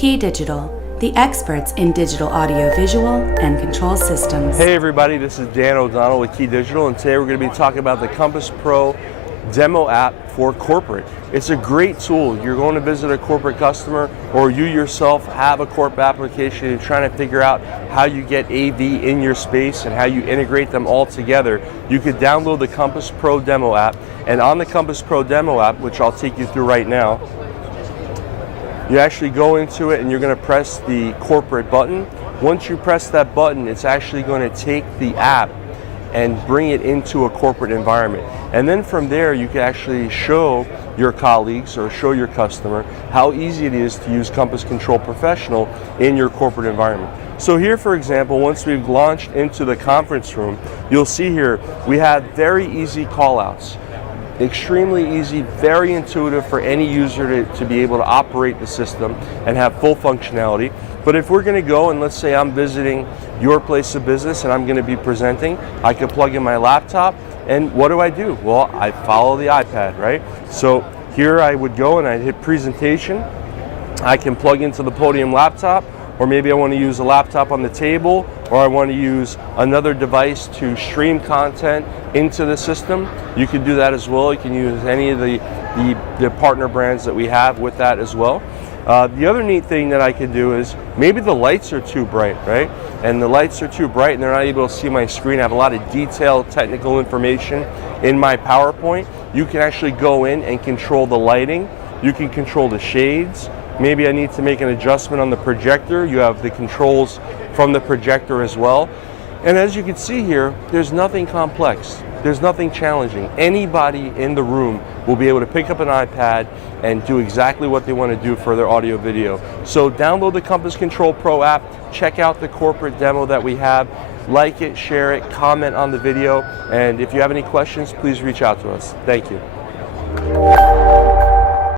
KeyDigital, the experts in digital audio visual and control systems. Hey everybody, this is Dan O'Donnell with KeyDigital, and today we're going to be talking about the Compass Pro demo app for corporate. It's a great tool. You're going to visit a corporate customer, or you yourself have a corporate application and you're trying to figure out how you get AV in your space and how you integrate them all together. You could download the Compass Pro demo app, and on the Compass Pro demo app, which I'll take you through right now, you actually go into it and you're going to press the corporate button. Once you press that button, it's actually going to take the app and bring it into a corporate environment. And then from there, you can actually show your colleagues or show your customer how easy it is to use Compass Control Professional in your corporate environment. So here, for example, once we've launched into the conference room, you'll see here we have very easy callouts. Extremely easy, very intuitive for any user to be able to operate the system and have full functionality. But if we're going to go and let's say I'm visiting your place of business and I'm going to be presenting, I can plug in my laptop, and what do? Well, I follow the iPad, right? So here I would go and I'd hit presentation. I can plug into the Podium laptop, or maybe I want to use a laptop on the table, or I want to use another device to stream content into the system. You can do that as well. You can use any of the partner brands that we have with that as well. The other neat thing that I can do is maybe the lights are too bright, right? And the lights are too bright and they're not able to see my screen. I have a lot of detailed technical information in my PowerPoint. You can actually go in and control the lighting. You can control the shades. Maybe I need to make an adjustment on the projector. You have the controls from the projector as well. And as you can see here, there's nothing complex. There's nothing challenging. Anybody in the room will be able to pick up an iPad and do exactly what they want to do for their audio video. So download the Compass Control Pro app, check out the corporate demo that we have, like it, share it, comment on the video, and if you have any questions, please reach out to us. Thank you.